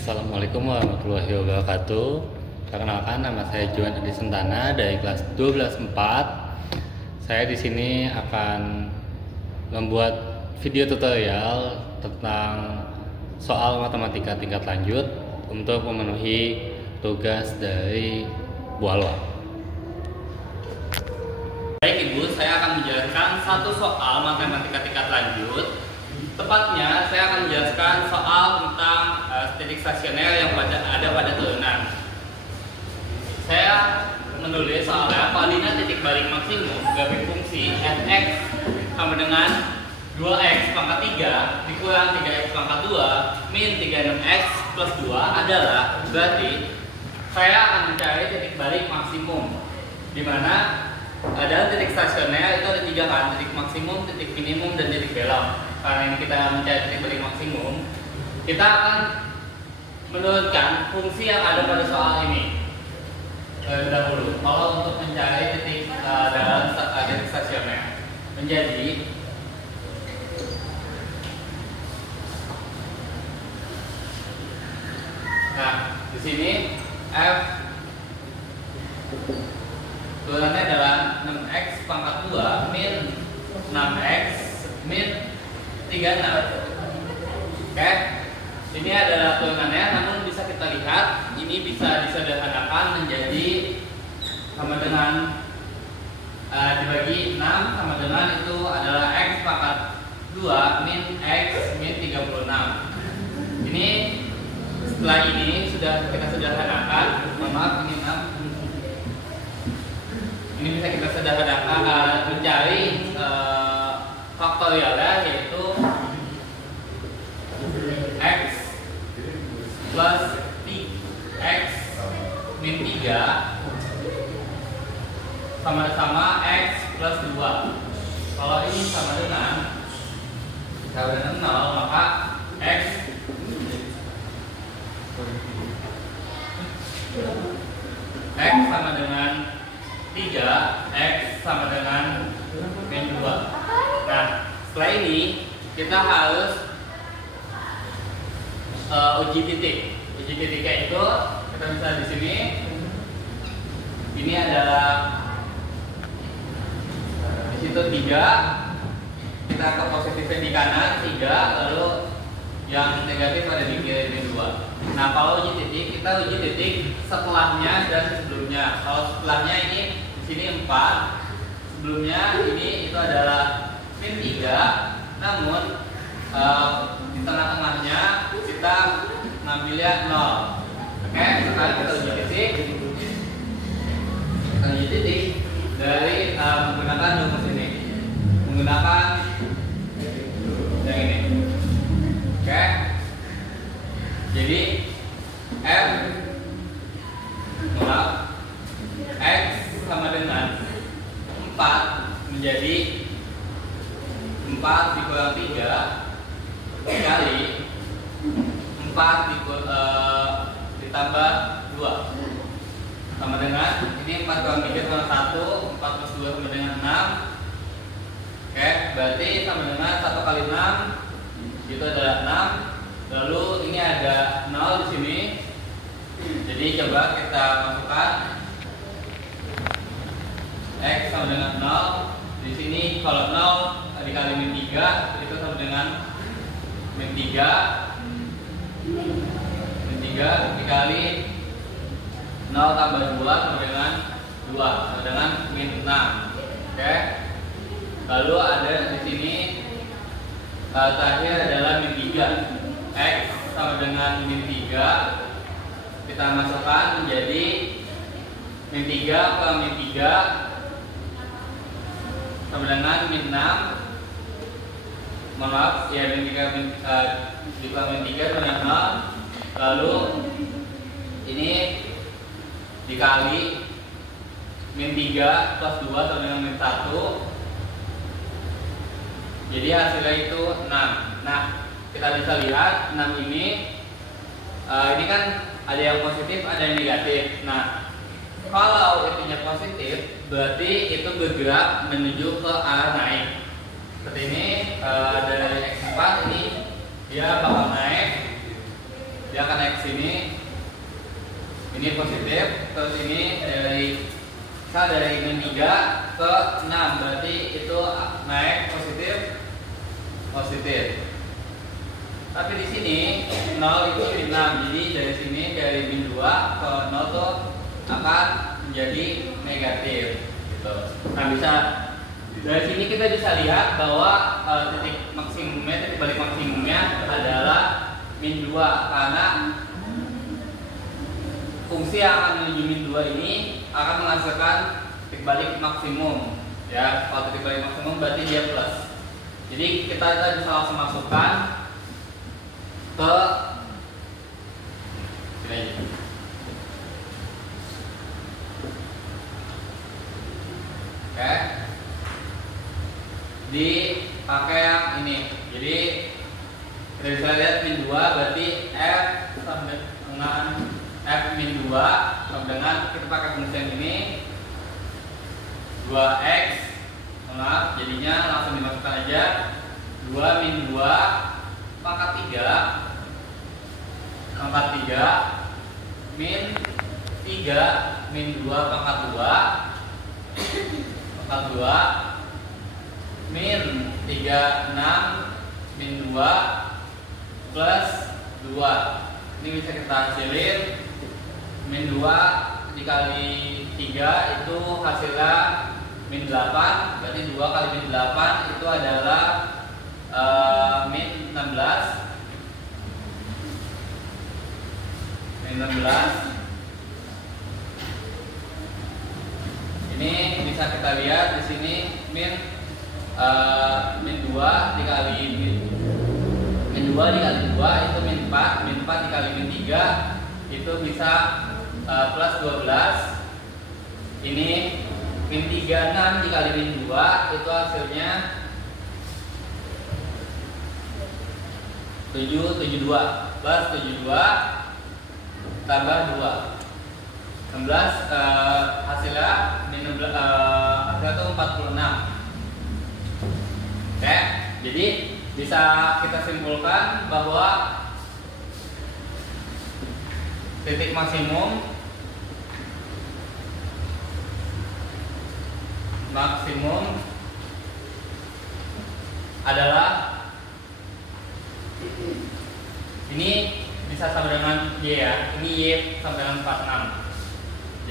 Assalamualaikum warahmatullahi wabarakatuh. Perkenalkan, nama saya Juan Adi Sentana dari kelas 12/4. Saya di sini akan membuat video tutorial tentang soal matematika tingkat lanjut untuk memenuhi tugas dari Bu Alwa. Baik Ibu, saya akan menjelaskan satu soal matematika tingkat lanjut. Tepatnya saya akan menjelaskan soal tentang titik stasioner yang ada pada turunan. Saya menulis soalnya koordinat titik balik maksimum grafik fungsi f(x) sama dengan 2x pangkat 3 dikurang 3x pangkat 2 min 36x plus 2 adalah, berarti saya akan mencari titik balik maksimum, di mana dalam titik stasioner itu ada 3 kan, titik maksimum, titik minimum, dan titik belok. Karena ini kita mencari titik balik maksimum, kita akan menurunkan fungsi yang ada pada soal ini dahulu. Kalau untuk mencari titik dalam titik stasioner menjadi di sini f turunannya adalah 6x pangkat 2 min 6x min 36. Oke, ini adalah turunannya, namun bisa kita lihat ini bisa disederhanakan menjadi sama dengan dibagi 6 sama dengan itu adalah x pangkat 2 min x min 36. Ini setelah ini sudah kita sederhanakan, maaf ini 6. Ini bisa kita sederhanakan mencari faktorialnya, yaitu x plus x min 3 sama-sama x plus 2. Kalau ini sama dengan 0, maka x sama dengan 3, x sama dengan min 2. Nah, setelah ini kita harus uji titik. Uji titiknya itu kita bisa di sini. Ini adalah di situ 3. Kita ke positifnya di kanan 3, lalu yang negatif ada di kiri min 2. Nah, kalau uji titik, kita uji titik setelahnya dan sebelumnya. Kalau setelahnya ini di sini 4, sebelumnya ini itu adalah min 3, namun di tengah-tengahnya kita ngambilnya 0. Oke, sekarang kita uji titik. Kita uji titik dari menggunakan rumus ini, menggunakan yang ini. Oke, jadi x sama dengan 4 menjadi 4 dikurang 3 kali 4 ditambah 2 sama dengan ini 4 kurang 3 sama 1, 4 plus 2 sama dengan 6. Oke, berarti sama dengan 1 kali 6 itu adalah 6. Lalu ini ada 0 di sini. Jadi coba kita masukkan x sama dengan 0. Di sini kalau 0 dikali min 3 itu sama dengan min 3 dikali 0 tambah 2 sama dengan 2 sama dengan min 6. Oke. Lalu ada di sini terakhir adalah min 3. X sama dengan min 3 kita masukkan menjadi min 3 ke min 3 sama dengan min 6. Maaf, ya min 3 dikurangi min 3 sama dengan 0. Lalu ini dikali min 3 plus 2 sama dengan min 1. Jadi hasilnya itu 6. Nah, kita bisa lihat 6 ini kan ada yang positif, ada yang negatif. Nah, kalau itunya positif, berarti itu bergerak menuju ke arah naik. Seperti ini, dari x4 ini dia bakal naik dia akan naik ke sini. Ini positif, terus ini dari min 3 ke 6, berarti itu naik positif. Tapi di sini 0 itu min 6, jadi dari sini dari min 2 ke 0 tuh akan menjadi negatif gitu. Nah, dari sini kita bisa lihat bahwa titik balik maksimumnya adalah min 2, karena fungsi yang akan menuju min 2 ini akan menghasilkan titik balik maksimum. Ya, kalau titik balik maksimum berarti dia plus. Jadi kita bisa langsung masukkan ke sini. Oke. Dipakai yang ini. Jadi kita bisa lihat min 2 berarti F sama dengan F min 2 sama dengan kita pakai fungsi yang ini 2x, maaf, jadinya langsung dimasukkan aja 2 min 2 pangkat 3 min 3 min 2 pangkat 2 min 36 min 2 plus 2. Ini bisa kita hasilin min 2 dikali 3 itu hasilnya min 8, berarti 2 kali min 8 itu adalah min 16. Ini bisa kita lihat di sini min 2 dikali min 2 dikali 2 itu min 4, min 4 dikali min 3 itu bisa plus 12. Ini min 36 dikali min 2 itu hasilnya 772 plus 72 tambah 2 16, hasilnya min 16, hasilnya itu 46. Oke, jadi bisa kita simpulkan bahwa titik maksimum adalah ini bisa sama dengan Y ya, ini Y sama dengan 46.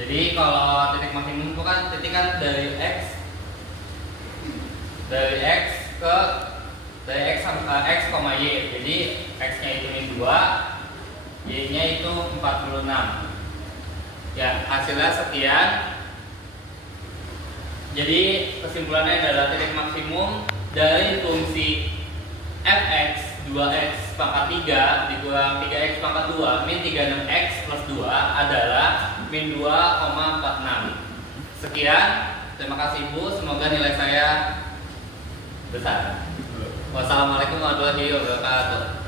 Jadi kalau titik maksimum itu kan titik kan dari X ke X sama Y. Jadi X nya itu min 2, Y nya itu 46. Ya, hasilnya sekian. Jadi kesimpulannya adalah titik maksimum dari fungsi fx 2x pangkat 3 dikurang 3x pangkat 2 min 36x plus 2 adalah min 2,46. Sekian, terima kasih Ibu, semoga nilai saya besar. Wassalamualaikum warahmatullahi wabarakatuh.